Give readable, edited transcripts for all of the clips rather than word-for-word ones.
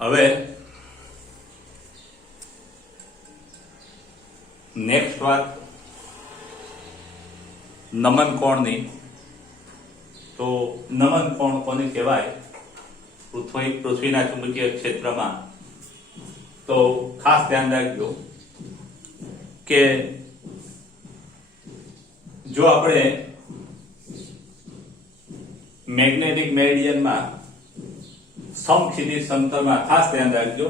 હવે નેક્સ્ટ વાત નમન કોણની. તો નમન કોણ કોને કહેવાય પૃથ્વીના ચુંબકીય ક્ષેત્રમાં? તો ખાસ ધ્યાન રાખજો કે જો આપણે મેગ્નેટિક મેરિડિયનમાં સમક્ષિતિજ સમતલમાં, ખાસ ધ્યાન રાખજો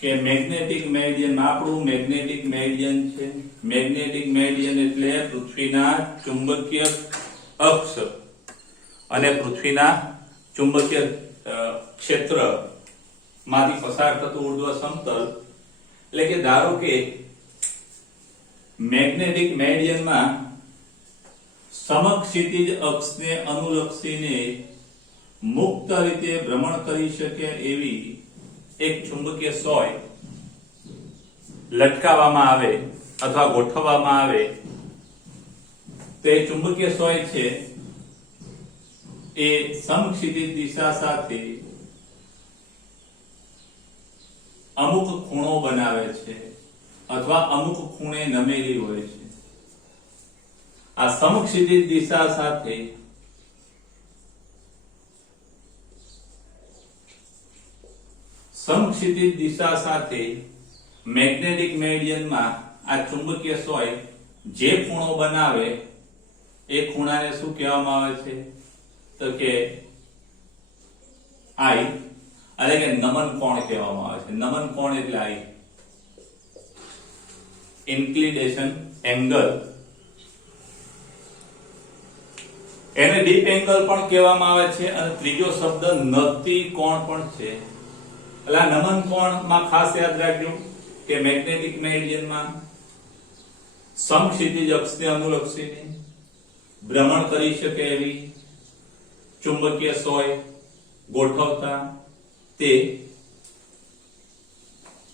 કે મેગ્નેટિક મેરિડિયન આપણું મેગ્નેટિક મેરિડિયન છે. મેગ્નેટિક મેરિડિયન એટલે પૃથ્વીના ચુંબકીય અક્ષ અને પૃથ્વીના ચુંબકીય ક્ષેત્ર માંથી પસાર થતું ઉર્ધ્વ સમતલ. એટલે કે ધારો કે મેગ્નેટિક મેરિડિયનમાં સમક્ષિતિજ અક્ષને અનુલક્ષીને મુક્ત રીતે ભ્રમણ કરી શકે એવી એક ચુંબકીય સોય લટકાવવામાં આવે અથવા ગોઠવવામાં આવે તો એ ચુંબકીય સોય છે એ સમક્ષિતિજ દિશા સાથે અમુક ખૂણો બનાવે છે અથવા અમુક ખૂણે નમેલી હોય છે. આ સમક્ષિતિજ દિશા સાથે સમક્ષિતિજ દિશા સાથે મેગ્નેટિક મેરિડિયનમાં આ ચુંબકીય સોય જે ખૂણો બનાવે એ ખૂણાને શું કહેવામાં આવે છે? તો કે આઈ એટલે કે નમન કોણ કહેવામાં આવે છે. નમન કોણ એટલે આઈ, ઇન્ક્લિનેશન એંગલ. એને ડીપ એંગલ પણ કહેવામાં આવે છે અને ત્રીજો શબ્દ નતિ કોણ પણ છે. એટલે નમન કોણમાં ખાસ યાદ રાખજો કે મેગ્નેટિક મેરિડિયનમાં સમક્ષિતિજ અક્ષને અનુલક્ષીને ભ્રમણ કરી શકે એવી ચુંબકીય સોય ગોઠવતા તે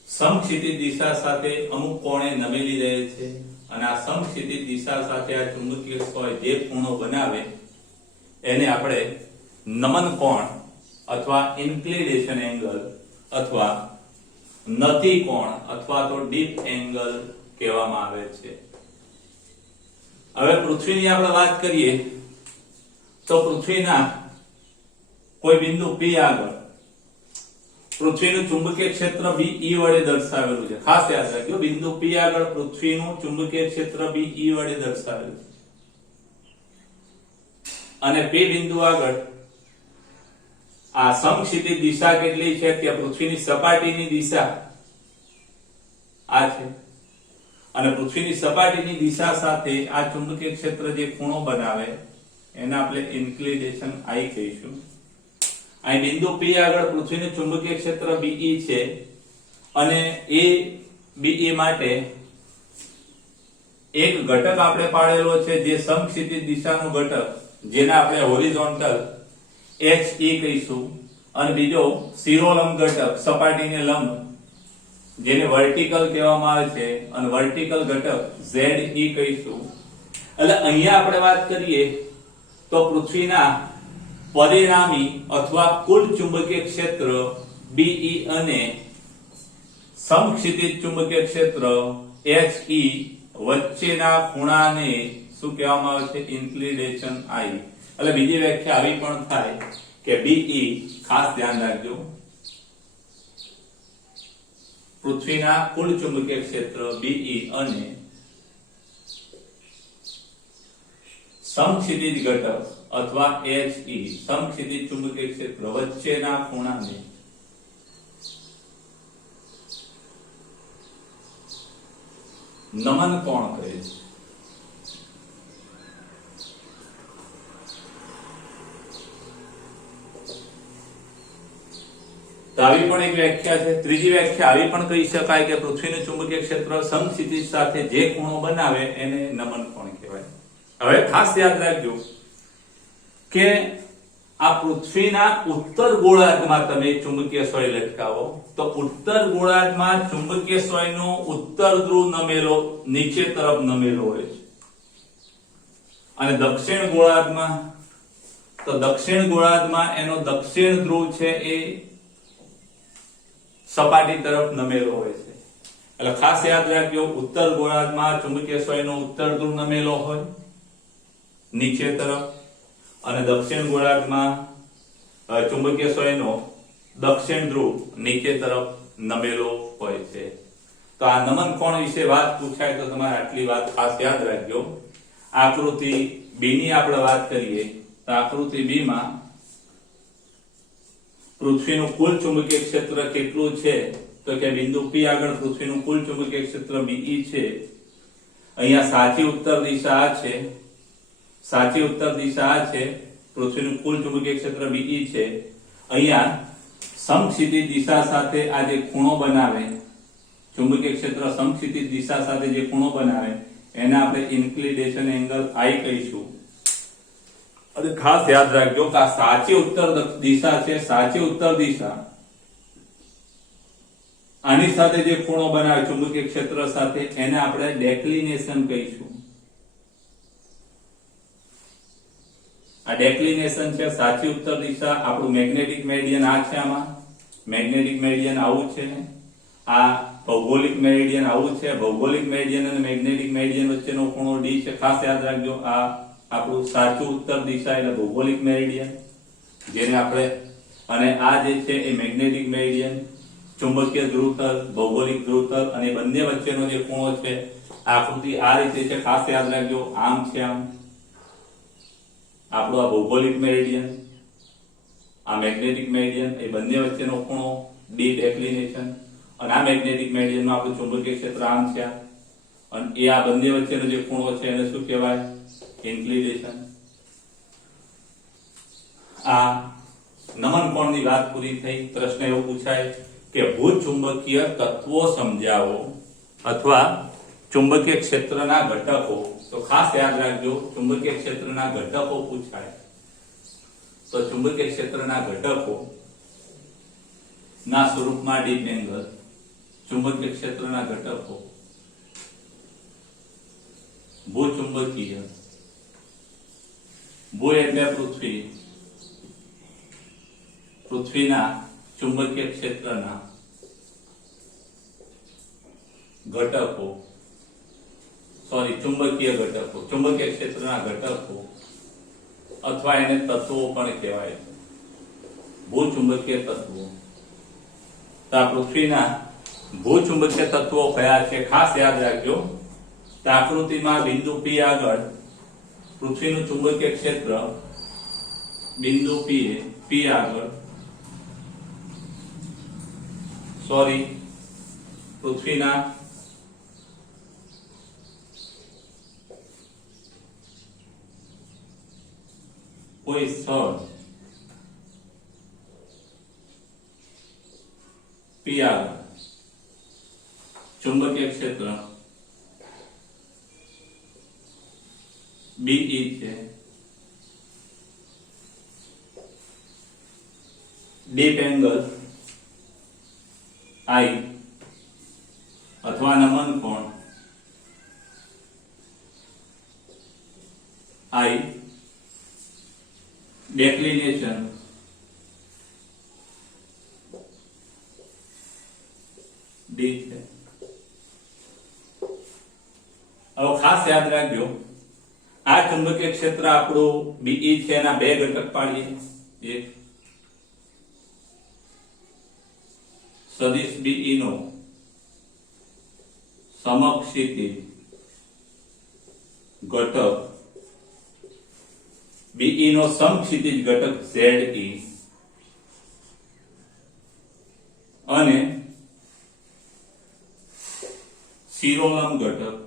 સમક્ષિતિજ દિશા સાથે અમુક કોણે નમેલી રહે છે અને આ સમક્ષિતિજ દિશા સાથે આ ચુંબકીય સોય જે ખૂણો બનાવે એને આપણે નમન કોણ અથવા ઇન્ક્લિનેશન એંગલ અથવા નતિ કોણ અથવા તો ડીપ એંગલ કહેવામાં આવે છે. હવે પૃથ્વીની આપણે વાત કરીએ તો પૃથ્વીના કોઈ બિંદુ P આગળ પૃથ્વીનું ચુંબકીય ક્ષેત્ર BE વડે દર્શાવેલું છે. ખાસ યાદ રાખજો, બિંદુ P આગળ પૃથ્વીનું ચુંબકીય ક્ષેત્ર BE વડે દર્શાવેલું છે અને P બિંદુ આગળ આ સમક્ષિતિજ દિશા કેટલી છે કે પૃથ્વીની સપાટીની દિશા આ છે અને પૃથ્વીની સપાટીની દિશા સાથે આ ચુંબકીય ક્ષેત્ર જે ખૂણો બનાવે એને આપણે ઇન્ક્લિનેશન I કહીશું. અહીં બિંદુ P આગળ પૃથ્વીનું ચુંબકીય ક્ષેત્ર BE છે અને એ BE માટે એક ઘટક આપણે પાડેલો છે જે સમક્ષિતિજ દિશાનો ઘટક જેને આપણે હોરિઝોન્ટલ HE કહીશું અને બીજો શિરોલંબ ઘટક સપાટીને લંબ જેને વર્ટિકલ કહેવામાં આવે છે અને વર્ટિકલ ઘટક ZE કહીશું. એટલે અહીંયા આપણે વાત કરીએ તો પૃથ્વીના પરિણામી અથવા કુલ ચુંબકીય ક્ષેત્ર BE અને સમક્ષિતિજ ચુંબકીય ક્ષેત્ર HE વચ્ચેના ખૂણાને શું કહેવામાં આવે છે? Inclination I. એટલે બીજી વ્યાખ્યા આવી પણ થાય કે BE, ખાસ ધ્યાન રાખજો, પૃથ્વીના કુલ ચુંબકીય ક્ષેત્ર BE અને સમક્ષિતિજ ઘટક અથવા HE સમક્ષિતિજ ચુંબકીય ક્ષેત્ર વચ્ચેના ખૂણાને નમન કોણ કહે છે. તો આવી પણ એક વ્યાખ્યા છે. ત્રીજી વ્યાખ્યા આવી પણ કહી શકાય કે પૃથ્વીનું ચુંબકીય ક્ષેત્ર સમક્ષિતિજ સાથે જે ખૂણો બનાવે એને નમન કોણ કહેવાય. હવે ખાસ યાદ રાખજો કે આ પૃથ્વીના ઉત્તર ગોળાર્ધમાં તમે ચુંબકીય સોય લટકાવો તો ઉત્તર ગોળાર્ધમાં ચુંબકીય સોયનો ઉત્તર ધ્રુવ નમેલો નીચે તરફ નમેલો હોય છે અને દક્ષિણ ગોળાર્ધમાં એનો દક્ષિણ ધ્રુવ છે એ સપાટી તરફ નમેલો હોય છે. એટલે ખાસ યાદ રાખજો, ઉત્તર ગોળાર્ધમાં ચુંબકીય સ્વયંનો ઉત્તર ધ્રુવ નમેલો હોય નીચે તરફ, અને દક્ષિણ ગોળાર્ધમાં ચુંબકીય સ્વયંનો દક્ષિણ ધ્રુવ નીચે તરફ નમેલો હોય છે. તો આ નમન કોણ વિશે વાત પૂછાય તો તમારે આટલી વાત ખાસ યાદ રાખજો. આકૃતિ બી ની આપણે વાત કરીએ તો આકૃતિ બી માં પૃથ્વીનું કુલ ચુંબકીય ક્ષેત્ર કેટલું છે તો કે બિંદુ પી આગળ પૃથ્વીનું કુલ ચુંબકીય ક્ષેત્ર BE છે. અહીંયા સાચી ઉત્તર દિશા આ છે, સાચી ઉત્તર દિશા આ છે, પૃથ્વીનું કુલ ચુંબકીય ક્ષેત્ર BE છે. અહીંયા સમક્ષિતિજ દિશા સાથે આ જે ખૂણો બનાવે, ચુંબકીય ક્ષેત્ર સમક્ષિતિજ દિશા સાથે જે ખૂણો બનાવે એને આપણે ઇન્ક્લિનેશન એંગલ I કહીશું. અને ખાસ યાદ રાખજો કે આ સાચી ઉત્તર દિશા છે, સાચી ઉત્તર દિશા આની સાથે જે ખૂણો બનાવે ચુંબકીય ક્ષેત્ર સાથે એને આપણે ડેક્લિનેશન કહીશું. આ ડેક્લિનેશન છે સાચી ઉત્તર દિશા. આપણું મેગ્નેટિક મેરિડિયન આ છે, આમાં મેગ્નેટિક મેરિડિયન આવું છે, આ ભૌગોલિક મેરિડિયન આવું છે. ભૌગોલિક મેરિડિયન અને મેગ્નેટિક મેરિડિયન વચ્ચેનો ખૂણો D છે. ખાસ યાદ રાખજો, આ આપણું સાચું ઉત્તર દિશા એટલે ભૌગોલિક મેરિડિયન જેને આપણે, અને આ જે છે એ મેગ્નેટિક મેરિડિયન, ચુંબકીય ધ્રુવતલ, ભૌગોલિક ધ્રુવતલ, અને બંને વચ્ચેનો જે ખૂણો છે આકૃતિ આ રીતે છે. ખાસ યાદ રાખજો, આમ છે, આમ આપણું આ ભૌગોલિક મેરિડિયન, આ મેગ્નેટિક મેરિડિયન, એ બંને વચ્ચેનો ખૂણો D ડેક્લિનેશન, અને આ મેગ્નેટિક મેરિડિયનમાં આપણું ચુંબકીય ક્ષેત્ર આમ છે, અને એ આ બંને વચ્ચેનો જે ખૂણો છે એને શું કહેવાય? ઇન્ક્લિનેશન. આ નમન કોણની વાત પૂરી થઈ. પ્રશ્ન એવો પૂછાય કે ભૂચુંબકીય તત્વો સમજાવો અથવા ચુંબકીય ક્ષેત્રના ઘટકો. તો ખાસ યાદ રાખજો, ચુંબકીય ક્ષેત્રના ઘટકો પૂછાય તો ચુંબકીય ક્ષેત્રના ઘટકો ના સ્વરૂપમાં ડીપ એંગલ. ચુંબકીય ક્ષેત્રના ઘટકો ભૂચુંબકીય, ભૂ એટલે પૃથ્વી, પૃથ્વીના ચુંબકીય ક્ષેત્રના ઘટકો, સોરી ચુંબકીય ઘટકો, ચુંબકીય ક્ષેત્રના ઘટકો અથવા એને તત્વો પણ કહેવાય, ભૂચુંબકીય તત્વો. તો આ પૃથ્વીના ભૂચુંબકીય તત્વો કયા છે ખાસ યાદ રાખજો. તો આકૃતિમાં બિંદુ P આગળ પૃથ્વીનું ચુંબકીય ક્ષેત્ર બિંદુ P આગળ, સોરી પૃથ્વીના કોઈ સ્થળ P આગળ ચુંબકીય ક્ષેત્ર BE છે. ડીપ એંગલ I અથવા નમન કોણ I, ડેક્લિનેશન D છે. હવે ખાસ યાદ રાખજો, આ ચુંબકીય ક્ષેત્ર આપણું BE છે, એના બે ઘટક પાડીએ. એક સદિશ BE નો સમક્ષિતિજ ઘટક, BE નો સમક્ષિતિજ ઘટક ZE, અને શિરોલંબ ઘટક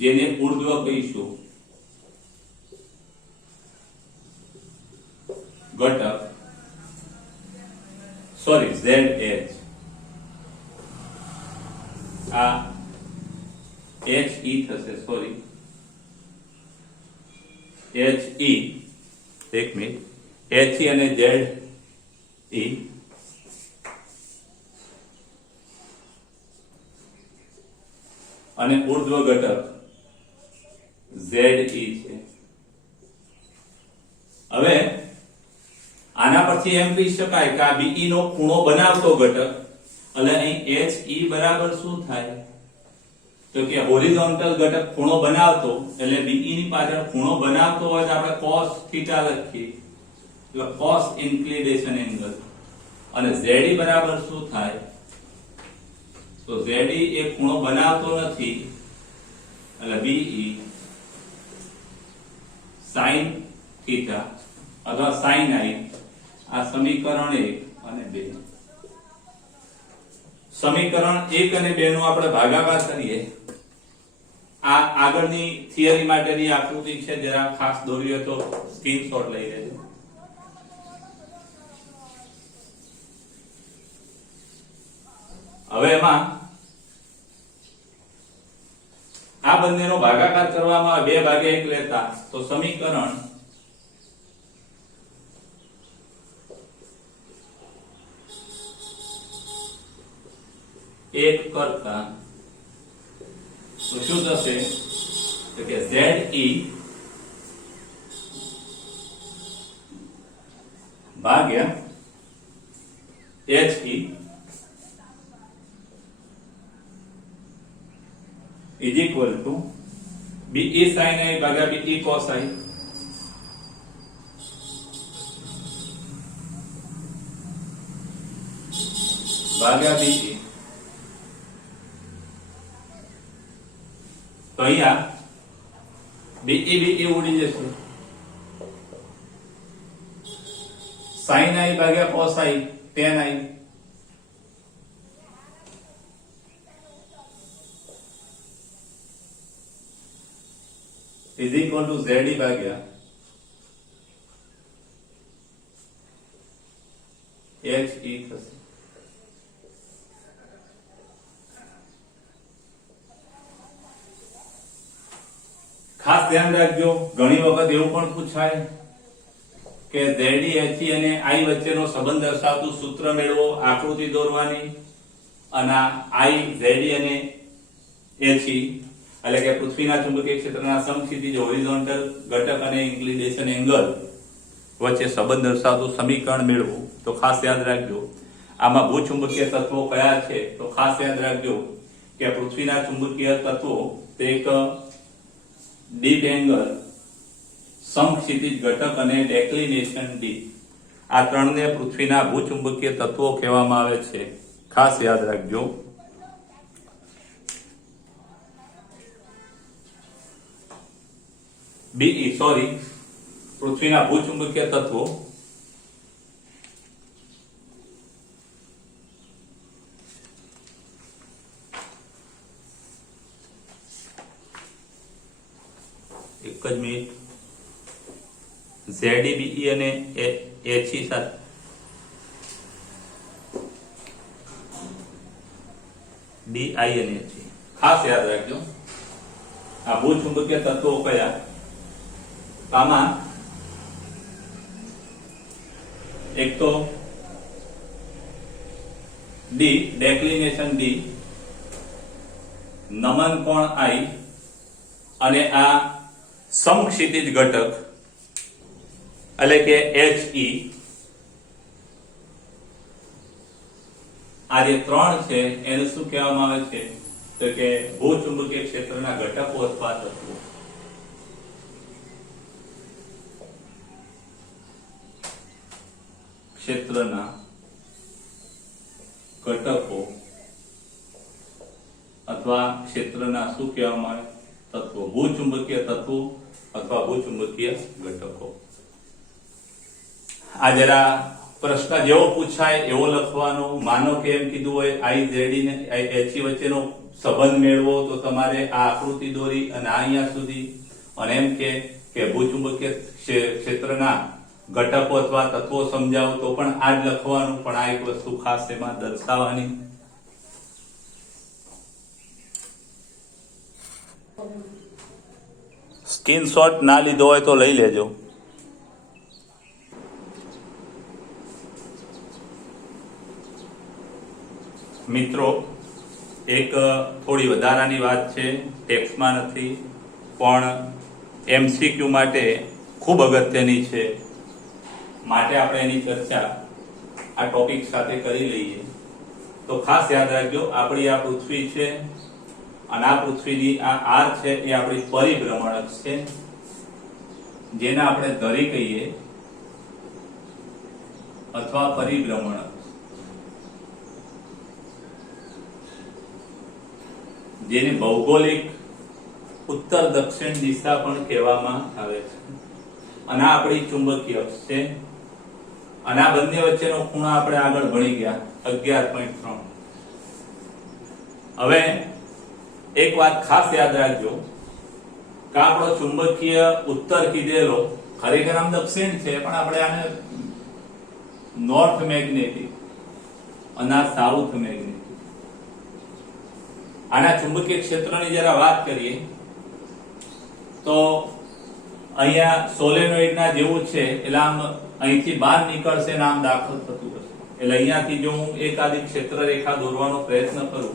જેને ઊર્ધ્વ કહીશું ઘટક, સોરી ZH. આ HE થશે, સોરી HE, એક મિનિટ, HE અને ZE, અને ઊર્ધ્વ ઘટક ZE છે. હવે આના પરથી એમ કહી શકાય કે આ BE નો ખૂણો બનાવતો ઘટક, એટલે અહીં HE બરાબર શું થાય તો કે હોરિઝોન્ટલ ઘટક ખૂણો બનાવતો, એટલે BE ની પાછળ ખૂણો બનાવતો હોય તો આપણે cos થીટા લખીએ, એટલે cos ઇન્ક્લિનેશન એંગલ, અને ZE બરાબર શું થાય તો ZE એ ખૂણો બનાવતો નથી, એટલે BE sin થીટા અથવા sin i. આ સમીકરણ 1 અને 2. સમીકરણ 1 અને 2 નો આપણે ભાગાકાર કરીએ. આ આગળની થિયરી માટેની આકૃતિ છે, જરા ખાસ દોરી હોય તો સ્ક્રીનશોટ લઈ લેજો. હવે એમાં આ બંનેનો ભાગાકાર કરવામાં 2 ભાગે 1 લેતા તો સમીકરણ 1 કરતા તો શું થશે તો કે ZE ભાગ્યા HE is equal to BE sin i ભાગ્યા BE cos i ભાગ્યા BE. તો અહીંયા BE ઉડી જશે, sin i ભાગ્યા cos i tan i is equal to ZE ભાગ્યા HE થશે. ખાસ ધ્યાન રાખજો, ઘણી વખત એવું પણ પૂછાય કે ZE HE અને I વચ્ચેનો સંબંધ દર્શાવતું સૂત્ર મેળવો, આકૃતિ દોરવાની, અને I ZE અને HE એટલે કે પૃથ્વીના ચુંબકીય ક્ષેત્રના સમક્ષિતિજ હોરિઝોન્ટલ ઘટક અને ઇન્ક્લિનેશન એંગલ વચ્ચે સંબંધ દર્શાવતું સમીકરણ મેળવવું. તો ખાસ યાદ રાખજો, આમાં ભૂચુંબકીય તત્વો કયા છે તો ખાસ યાદ રાખજો કે પૃથ્વીના ચુંબકીય તત્વો તે એક ડીપ એંગલ, સમક્ષિતિજ ઘટક અને ડેક્લિનેશન D, આ ત્રણને પૃથ્વીના ભૂચુંબકીય તત્વો કહેવામાં આવે છે. ખાસ યાદ રાખજો. પૃથ્વીના ભૂચુંબકીય તત્વો એક જ મિનિટ. ZE BE અને HE સાથે DI અને HE ખાસ યાદ રાખજો. આ ભૂચુંબકીય તત્વો કયા? આમાં એક તો D ડેક્લિનેશન D, નમન કોણ I, અને આ સમક્ષિતિજ ઘટક એટલે કે HE. આ જે ત્રણ છે એને શું કહેવામાં આવે છે તો કે ભૂચુંબકીય ક્ષેત્રના ઘટકો અથવા તત્વો. ક્ષેત્રના ઘટકો અથવા ક્ષેત્રના શું કહેવામાં આવે તત્વો, ભૂચુંબકીય તત્વો અથવા ભૂચુંબકીય ઘટકો. આ જરા પ્રશ્ન જેવો પૂછાય એવો લખવાનો. માનો કે એમ કીધું હોય I ZE ને HE વચ્ચેનો સંબંધ મેળવો તો તમારે આ આકૃતિ દોરી અને અહીંયા સુધી, અને એમ કે ભૂચુંબકીય ક્ષેત્રના ઘટકો અથવા તત્વો સમજાવો તો પણ આ જ લખવાનું. પણ આ એક વસ્તુ ખાસ એમાં દર્શાવવાની. સ્ક્રીનશોટ ના લીધો હોય તો લઈ લેજો. મિત્રો, એક થોડી વધારાની વાત છે, ટેક્સ્ટમાં નથી પણ MCQ માટે ખૂબ અગત્યની છે. માટે આપણે એની ચર્ચા આ ટોપિક સાથે કરી લઈએ. તો ખાસ યાદ રાખજો, આપણી આ પૃથ્વી છે અને આ પૃથ્વીની આ આર છે એ આપણી પરિભ્રમણક છે, જેને આપણે ધરી કહીએ અથવા પરિભ્રમણક. જેને ભૌગોલિક ઉત્તર દક્ષિણ દિશા પણ કહેવામાં આવે છે. અને આ આપણી ચુંબકીય અક્ષ છે અને આ બંને વચ્ચેનો ખૂણો આપણે આગળ ભણી ગયા 11.3. હવે એક વાત ખાસ યાદ રાખજો કે આપણો ચુંબકીય ઉત્તર કીધેલો ખરેખર આમ દક્ષિણ છે, પણ આપણે આને નોર્થ મેગ્નેટિક અને આ સાઉથ મેગ્નેટિક. આના ચુંબકીય ક્ષેત્રની જરા વાત કરીએ તો અહીંયા સોલેનોઇડના જેવું છે, એટલે આમ અહીંથી બહાર નીકળશે ને આમ દાખલ થતું હશે. એટલે અહીંયાથી જો હું એકાદી ક્ષેત્ર રેખા દોરવાનો પ્રયત્ન કરું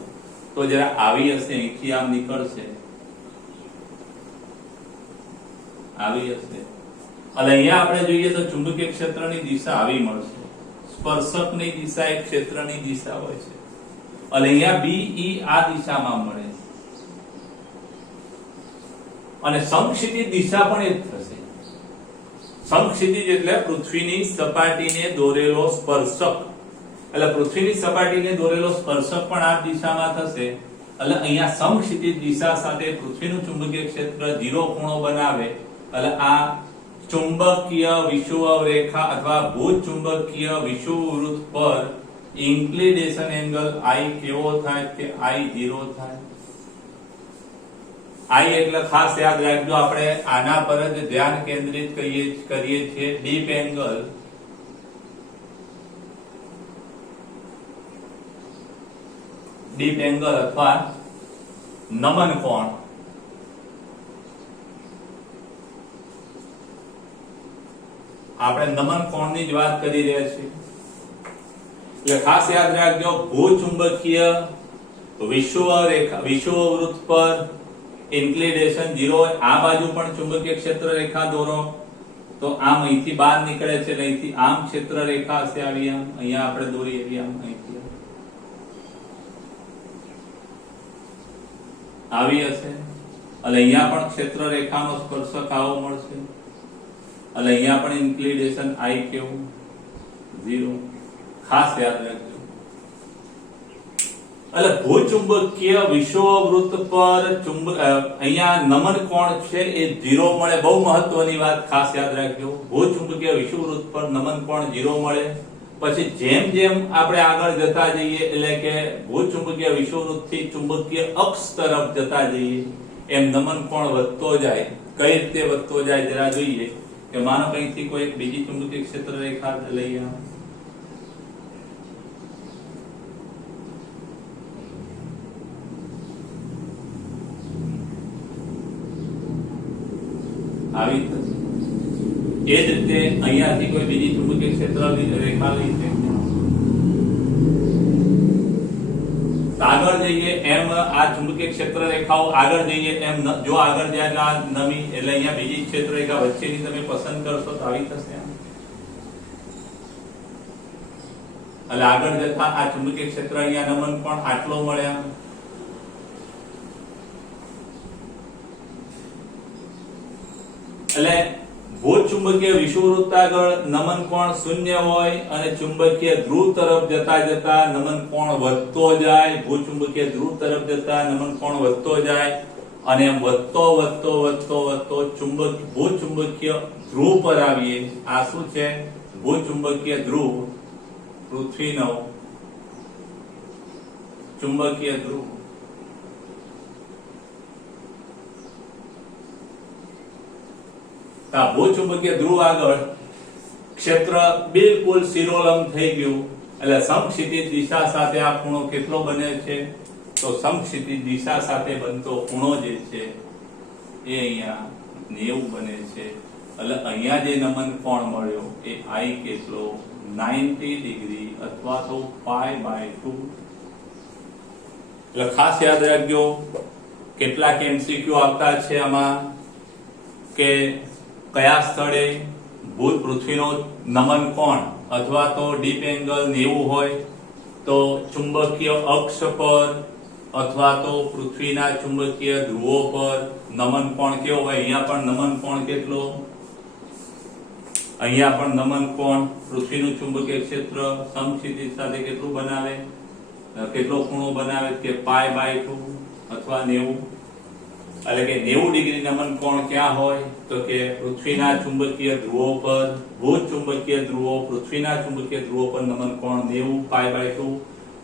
તો જરા આવી હશે, અહીંથી આમ નીકળશે, આવી હશે. એટલે અહીંયા આપણે જોઈએ તો ચુંબકીય ક્ષેત્રની દિશા આવી મળશે. સ્પર્શકની દિશા એ ક્ષેત્રની દિશા હોય છે. એટલે અહીંયા BE આ દિશામાં મળે અને સમક્ષિતિજ દિશા પણ એ જ થશે. સમક્ષિતિજ એટલે પૃથ્વીની સપાટીને દોરેલો સ્પર્શક, એટલે પૃથ્વીની સપાટીને દોરેલો સ્પર્શક પણ આ દિશામાં થશે. એટલે અહીંયા સમક્ષિતિજ દિશા સાથે પૃથ્વીનું ચુંબકીય ક્ષેત્ર 0 ખૂણો બનાવે. એટલે આ ચુંબકીય વિષુવવૃત્ત રેખા અથવા ભૂચુંબકીય વિષુવવૃત્ત પર ઇન્ક્લિનેશન એંગલ I કેવો થાય કે I0 થાય. I એટલે ખાસ યાદ રાખજો, આપણે આના પર જ ધ્યાન કેન્દ્રિત કરીએ છીએ. ડીપ એંગલ અથવા નમન કોણ. આપણે નમન કોણની જ વાત કરી રહ્યા છીએ. એટલે ખાસ યાદ રાખજો, ભૂચુંબકીય વિષુવવૃત્ત પર ઇન્ક્લિનેશન 0 હોય. આ બાજુ પણ ચુંબકીય ક્ષેત્ર રેખા દોરો તો આમ અહીંથી બહાર નીકળે છે, અહીંથી આમ ક્ષેત્ર રેખા હશે આવી, આમ અહીંયા આપણે દોરી એવી આમ અહીંથી આવી હશે. એટલે અહીંયા પણ ક્ષેત્ર રેખાનો સ્પર્શક આવો મળશે. એટલે અહીંયા પણ ઇન્ક્લિનેશન I કેવું 0. ખાસ યાદ રાખજો. એટલે ભૂચુંબકીય વિષુવવૃત્ત પર અહીંયા નમન કોણ છે એ 0 મળે. બહુ મહત્વની વાત ખાસ યાદ રાખજો, ભૂચુંબકીય વિષુવવૃત્ત પર નમન કોણ 0 મળે. પછી જેમ જેમ આપણે આગળ જતા જઈએ, એટલે કે ભૂચુંબકીય વિષુવવૃત્ત થી ચુંબકીય અક્ષ તરફ જતા જઈએ, એમ નમન કોણ વધતો જાય. કઈ રીતે વધતો જાય જરા જોઈએ. કે માનો કંઈથી કોઈ બીજી ચુંબકીય ક્ષેત્ર રેખા લઈએ, આવી થશે. એ જ રીતે અહીંયાથી કોઈ બીજી ચુંબકીય ક્ષેત્ર રેખા લઈ છે, આગળ જઈએ એમ આ ચુંબકીય ક્ષેત્ર રેખાઓ આગળ જઈએ એમ જો આગળ જાય આ નમી, એટલે અહીંયા બીજી ક્ષેત્ર રેખા વચ્ચેની તમે પસંદ કરશો તો આવી થશે. એટલે આગળ જતા આ ચુંબકીય ક્ષેત્ર અહીંયા નમન પણ આટલો મળે. એટલે ભૂચુંબકીય વિષુવવૃત્ત આગળ નમન કોણ 0 હોય અને ચુંબકીય ધ્રુવ તરફ જતા જતા નમન કોણ વધતો જાય. ભૂચુંબકીય ધ્રુવ તરફ જતા નમન કોણ વધતો જાય અને એમ વધતો ભૂચુંબકીય ધ્રુવ પર આવીએ. આ શું છે? ભૂચુંબકીય ધ્રુવ, પૃથ્વીનો ચુંબકીય ધ્રુવ. ભૂચુંબકીય ધ્રુવ આગળ ક્ષેત્ર બિલકુલ શિરોલંબ થઈ ગયું. એટલે સમક્ષિતિજ દિશા સાથે આ ખૂણો કેટલો બને છે? તો સમક્ષિતિજ દિશા સાથે બનતો ખૂણો જે છે એ અહીંયા 90 બને છે. એટલે અહીંયા જે નમન કોણ મળ્યો એ I કેટલો 90 ડિગ્રી અથવા તો π/2. એટલે ખાસ યાદ રાખજો, કેટલાક MCQ આવતા છે આમાં કે કયા સ્થળે ભૂત પૃથ્વીનો નમન કોણ અથવા તો ડીપ એંગલ 90 હોય તો ચુંબકીય અક્ષ પર અથવા તો પૃથ્વીના ચુંબકીય ધ્રુવો પર નમન કોણ કેવો હોય? અહીંયા પણ નમન કોણ કેટલો? અહીંયા પણ નમન કોણ પૃથ્વીનું ચુંબકીય ક્ષેત્ર સમક્ષિતિજ સાથે કેટલું બનાવે, કેટલો ખૂણો બનાવે કે π/2 અથવા 90, એટલે કે 90 ડિગ્રી નમન કોણ ક્યાં હોય તો કે પૃથ્વીના ચુંબકીય ધ્રુવો પર, ભૂત ચુંબકીય ધ્રુવો પૃથ્વીના ચુંબકીય ધ્રુવો પર નમન કોણ 90 π/2,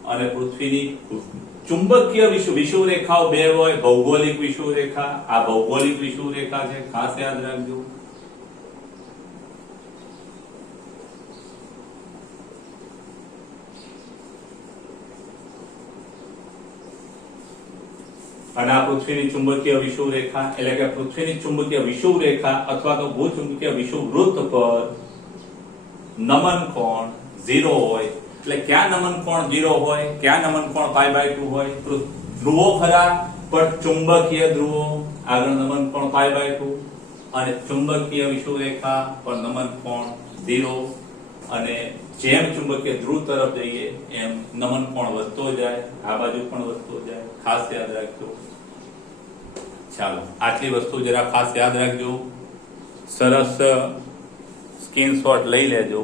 અને પૃથ્વીની ચુંબકીય વિષુવરેખાઓ બે હોય, ભૌગોલિક વિષુવરેખા, આ ભૌગોલિક વિષુવરેખા છે, ખાસ યાદ રાખજો. અને આ પૃથ્વીની ચુંબકીય વિષુવરેખા, એટલે કે પૃથ્વીની ચુંબકીય વિષુવરેખા અથવા તો ભૂચુંબકીય વિષુવવૃત્ત પર નમન કોણ 0 હોય. એટલે ક્યાં નમન કોણ 0 હોય, ક્યાં નમન કોણ π/2 હોય? ધ્રુવો ખરા પણ ચુંબકીય ધ્રુવો, આગળ નમન કોણ π/2, અને ચુંબકીય વિષુવરેખા પર નમન કોણ 0, અને જેમ ચુંબકીય ધ્રુવ તરફ જઈએ એમ નમન કોણ વધતો જાય, આ બાજુ પણ વધતો જાય, ખાસ યાદ રાખજો. ચાલો આટલી વસ્તુ જરા ખાસ યાદ રાખજો, સરસ સ્ક્રીનશોટ લઈ લેજો.